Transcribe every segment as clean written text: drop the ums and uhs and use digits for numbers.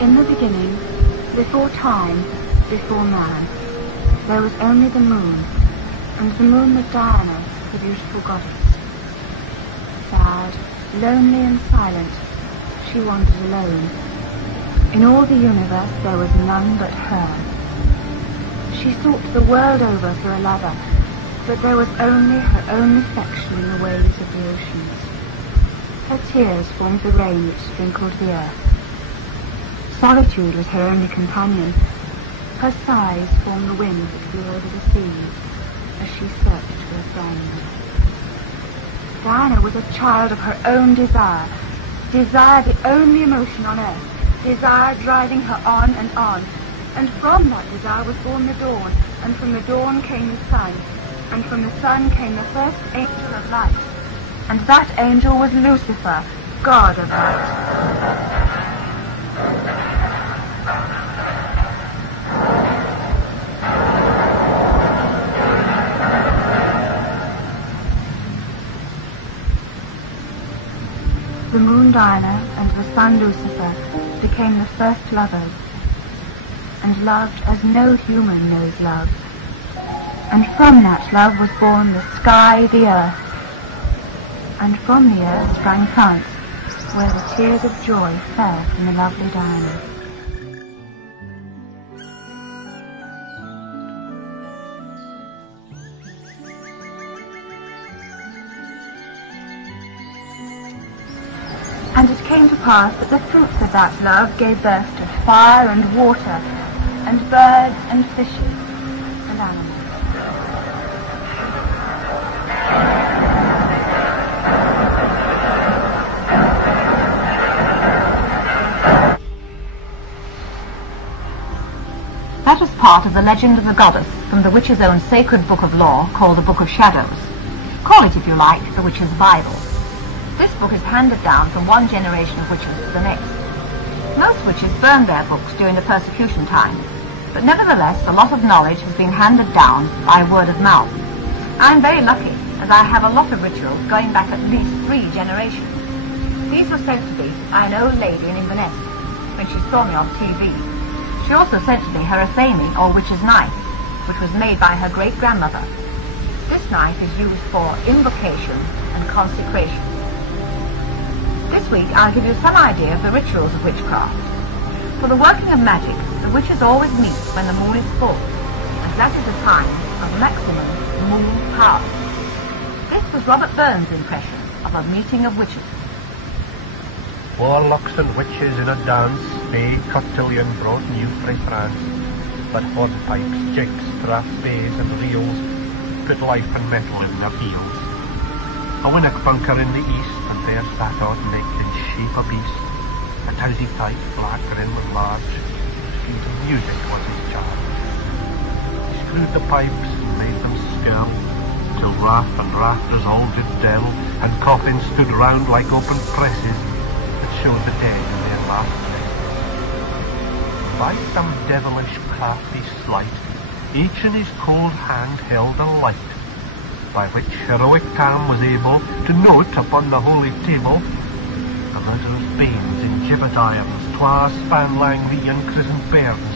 In the beginning, before time, before man, there was only the moon, and the moon was Diana, the beautiful goddess. Sad, lonely and silent, she wandered alone. In all the universe there was none but her. She sought the world over for a lover, but there was only her own reflection in the waves of the oceans. Her tears formed the rain which sprinkled the earth. Solitude was her only companion. Her sighs formed the wind that blew over the seas as she searched for a friend. Diana was a child of her own desire, desire the only emotion on earth, desire driving her on, and from that desire was born the dawn, and from the dawn came the sun, and from the sun came the first angel of light, and that angel was Lucifer, god of light. The moon Diana and the sun Lucifer became the first lovers, and loved as no human knows love. And from that love was born the sky, the earth, and from the earth sprang France, where the tears of joy fell from the lovely Diana. And it came to pass that the fruits of that love gave birth to fire and water, and birds and fishes and animals. That was part of the legend of the goddess from the witch's own sacred book of law called the Book of Shadows. Call it, if you like, the witch's Bible. This book is handed down from one generation of witches to the next. Most witches burned their books during the persecution time, but nevertheless a lot of knowledge has been handed down by word of mouth. I'm very lucky, as I have a lot of rituals going back at least 3 generations. These were sent to me by an old lady in Inverness when she saw me on TV. She also sent to me her Athame, or witch's knife, which was made by her great-grandmother. This knife is used for invocation and consecration. This week I'll give you some idea of the rituals of witchcraft. For the working of magic, the witches always meet when the moon is full, as that is the time of maximum moon power. This was Robert Burns' impression of a meeting of witches. Warlocks and witches in a dance, spade, cotillion brought new frae France, but hornpipes, jigs, brass bays and reels put life and metal in their heels. A winnock bunker in the east, and there sat out naked shape a beast, a towsy tight, black grin was large, sweet music was his charge. He screwed the pipes and made them skirl, till wrath and wrath resolved did dell, and coffins stood round like open presses, that showed the dead in their last rest. By some devilish crafty sleight, each in his cold hand held a light, by which heroic Tam was able to note upon the holy table the murderer's banes in gibbet irons, 'twas span lang the unchristened bairns,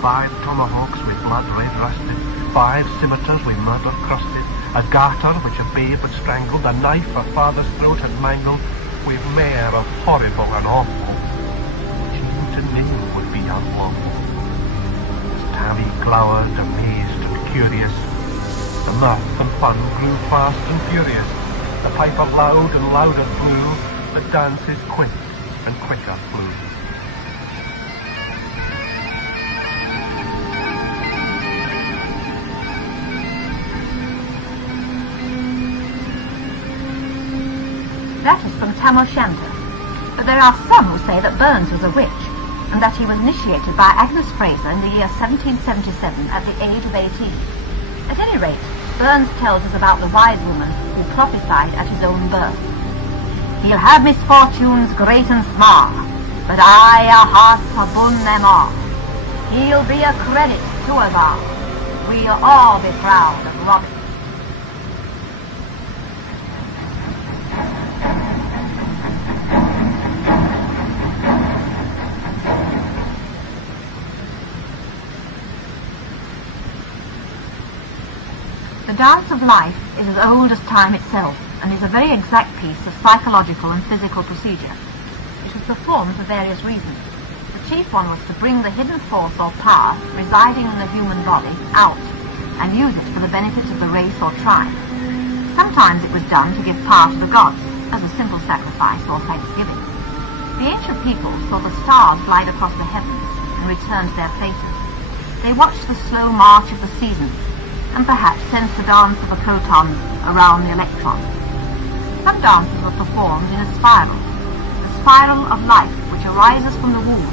5 tomahawks with blood red rusted, 5 scimitars with murder crusted, a garter which a babe had strangled, a knife her father's throat had mangled, with mare of horrible and awful, which even to name would be unlawful. As Tammy glowered, amazed and curious, the mirth and fun grew fast and furious. The piper loud and louder blew, the dances quick and quicker flew. That is from Tam O'Shanter, but there are some who say that Burns was a witch, and that he was initiated by Agnes Fraser in the year 1777 at the age of 18. At any rate, Burns tells us about the wise woman who prophesied at his own birth. He'll have misfortunes great and small, but I a heart abune them all. He'll be a credit to us all. We'll all be proud of Robin. dance of life is as old as time itself, and is a very exact piece of psychological and physical procedure. It was performed for various reasons. The chief one was to bring the hidden force or power residing in the human body out, and use it for the benefit of the race or tribe. Sometimes it was done to give power to the gods, as a simple sacrifice or thanksgiving. The ancient people saw the stars glide across the heavens and return to their places. They watched the slow march of the seasons, and perhaps sensed the dance of the protons around the electrons. Some dances were performed in a spiral. The spiral of life, which arises from the womb,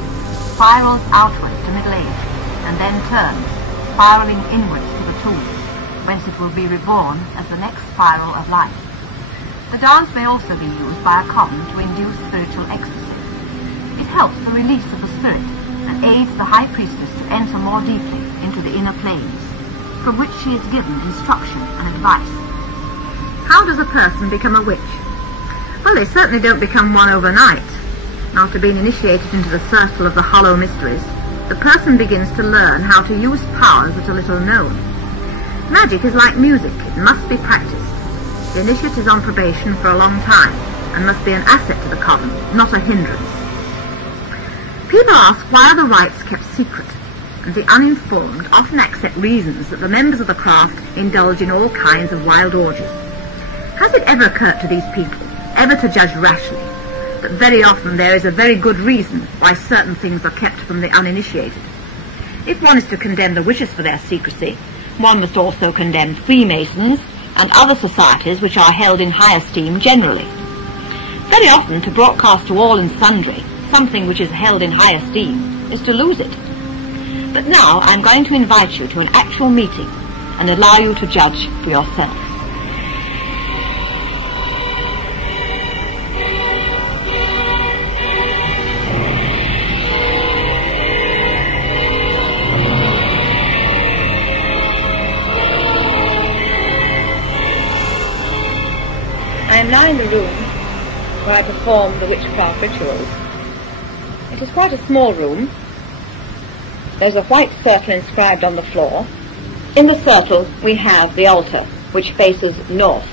spirals outwards to middle age, and then turns, spiraling inwards to the tomb, whence it will be reborn as the next spiral of life. The dance may also be used by a common to induce spiritual ecstasy. It helps the release of the spirit and aids the high priestess to enter more deeply into the inner planes, from which she is given instruction and advice. How does a person become a witch? Well, they certainly don't become one overnight. After being initiated into the circle of the hollow mysteries, the person begins to learn how to use powers that are little known. Magic is like music, it must be practiced. The initiate is on probation for a long time, and must be an asset to the coven, not a hindrance. People ask why are the rites kept secret, and the uninformed often accept reasons that the members of the craft indulge in all kinds of wild orgies. Has it ever occurred to these people, ever to judge rashly, that very often there is a very good reason why certain things are kept from the uninitiated? If one is to condemn the witches for their secrecy, one must also condemn Freemasons and other societies which are held in high esteem generally. Very often to broadcast to all and sundry something which is held in high esteem is to lose it. But now I'm going to invite you to an actual meeting and allow you to judge for yourselves. I am now in the room where I perform the witchcraft rituals. It is quite a small room. There's a white circle inscribed on the floor. In the circle we have the altar, which faces north.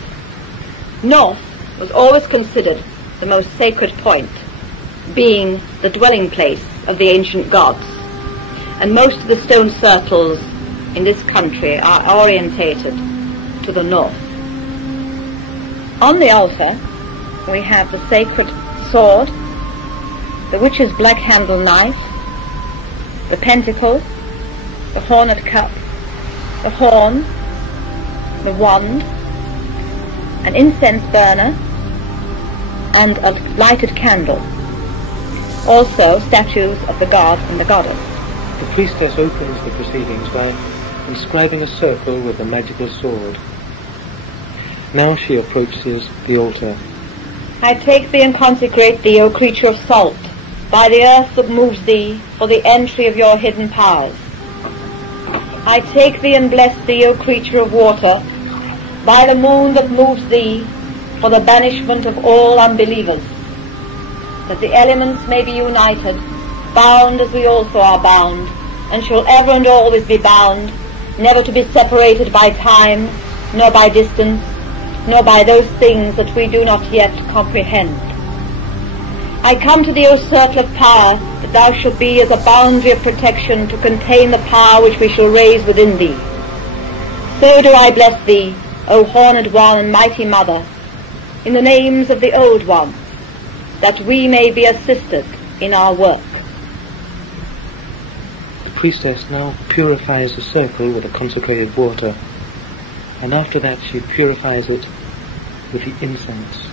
North was always considered the most sacred point, being the dwelling place of the ancient gods. And most of the stone circles in this country are orientated to the north. On the altar we have the sacred sword, the witch's black handle knife, the pentacle, the hornet cup, the horn, the wand, an incense burner, and a lighted candle. Also statues of the god and the goddess. The priestess opens the proceedings by inscribing a circle with the magical sword. Now she approaches the altar. I take thee and consecrate thee, O creature of salt, by the earth that moves thee, for the entry of your hidden powers. I take thee and bless thee, O creature of water, by the moon that moves thee, for the banishment of all unbelievers, that the elements may be united, bound as we also are bound, and shall ever and always be bound, never to be separated by time, nor by distance, nor by those things that we do not yet comprehend. I come to thee, O circle of power, that thou shalt be as a boundary of protection to contain the power which we shall raise within thee. So do I bless thee, O horned one and mighty mother, in the names of the old ones, that we may be assisted in our work. The priestess now purifies the circle with the consecrated water, and after that she purifies it with the incense.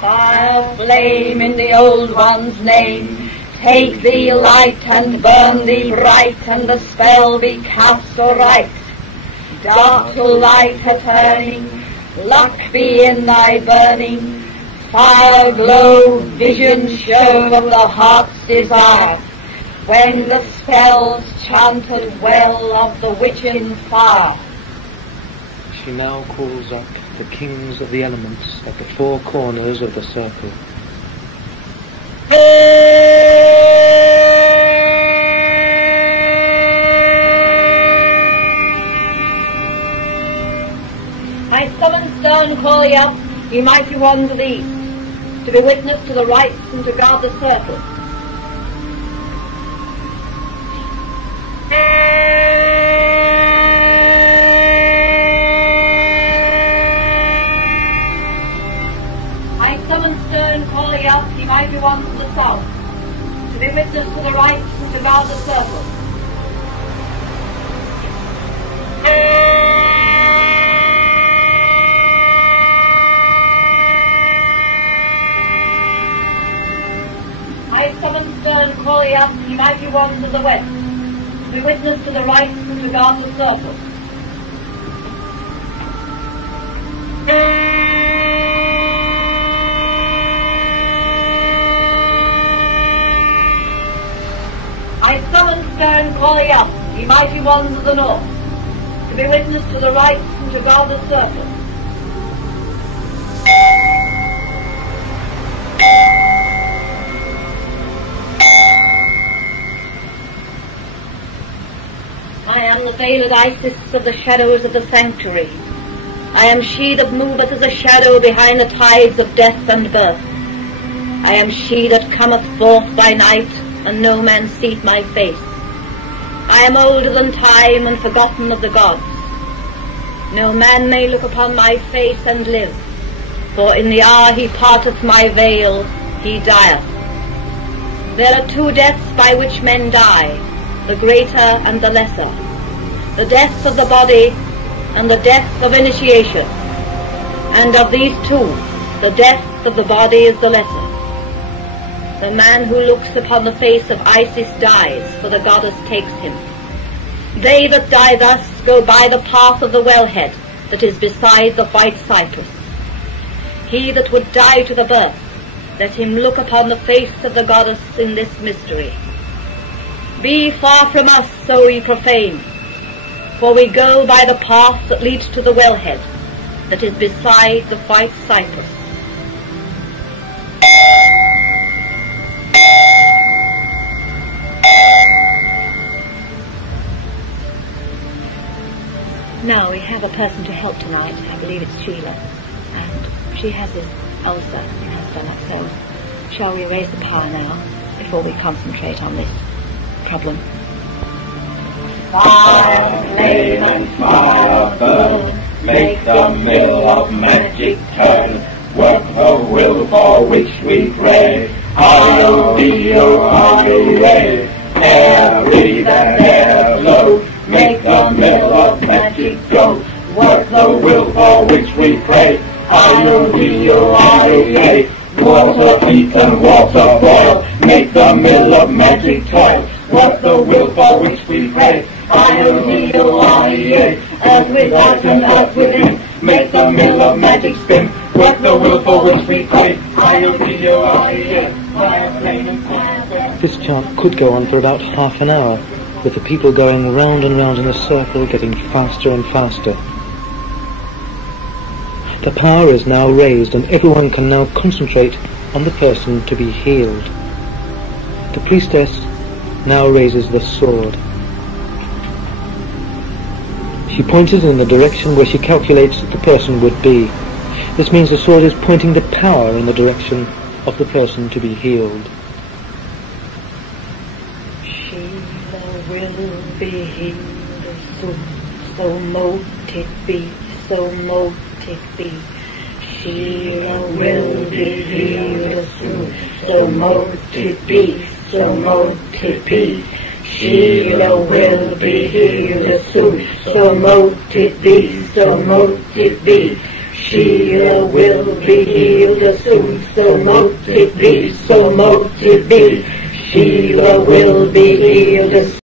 Fire, flame in the old one's name, take thee light and burn thee bright, and the spell be cast aright. Dark to light her turning, luck be in thy burning, fire glow, vision show of the heart's desire, when the spell's chanted well of the witching fire. She now calls up the kings of the elements at the four corners of the circle. stern call ye up, ye mighty ones of the east, to be witness to the rites and to guard the circle. I summon stern call ye up, ye mighty ones of the south, to be witness to the rites and to guard the circle. I summon stern call ye up, ye mighty ones of the west, to be witness to the rites and to guard the circle. I summon stern call ye up, ye mighty ones of the north, to be witness to the rites and to guard the circle. I am the veiled Isis of the shadows of the sanctuary. I am she that moveth as a shadow behind the tides of death and birth. I am she that cometh forth by night, and no man seeth my face. I am older than time and forgotten of the gods. No man may look upon my face and live, for in the hour he parteth my veil, he dieth. There are two deaths by which men die, the greater and the lesser, the death of the body and the death of initiation, and of these two, the death of the body is the lesser. The man who looks upon the face of Isis dies, for the goddess takes him. They that die thus go by the path of the wellhead that is beside the white cypress. He that would die to the birth, let him look upon the face of the goddess in this mystery. Be far from us, O ye profane, for we go by the path that leads to the wellhead that is beside the white cypress. Now we have a person to help tonight. I believe it's Sheila, and she has this ulcer in her stomach, so shall we raise the power now before we concentrate on this problem? Fire, flame and fire burn, make the mill of magic turn, work the will for which we pray. Hallelujah, air breathe and air blow, make the mill of magic go, work the will for which we pray. Hallelujah, water heat and water boil, make the mill of magic toil, work the will for which we pray. Hallelujah, earth without and earth within, make the mill of magic spin, work the will for which we pray. Hallelujah, fire, flame and fire burn. This chant could go on for about half an hour, with the people going round and round in a circle, getting faster and faster. The power is now raised, and everyone can now concentrate on the person to be healed. The priestess now raises the sword. She points it in the direction where she calculates that the person would be. This means the sword is pointing the power in the direction of the person to be healed. Sheila will be healed soon, so mote it be, so mote it be. Sheila will be healed soon, so mote it be, so mote it be. Sheila will be healed soon, so mote it be, so mote it be. Sheila will be healed soon, so mote it be, so mote it be. Sheila will be healed soon.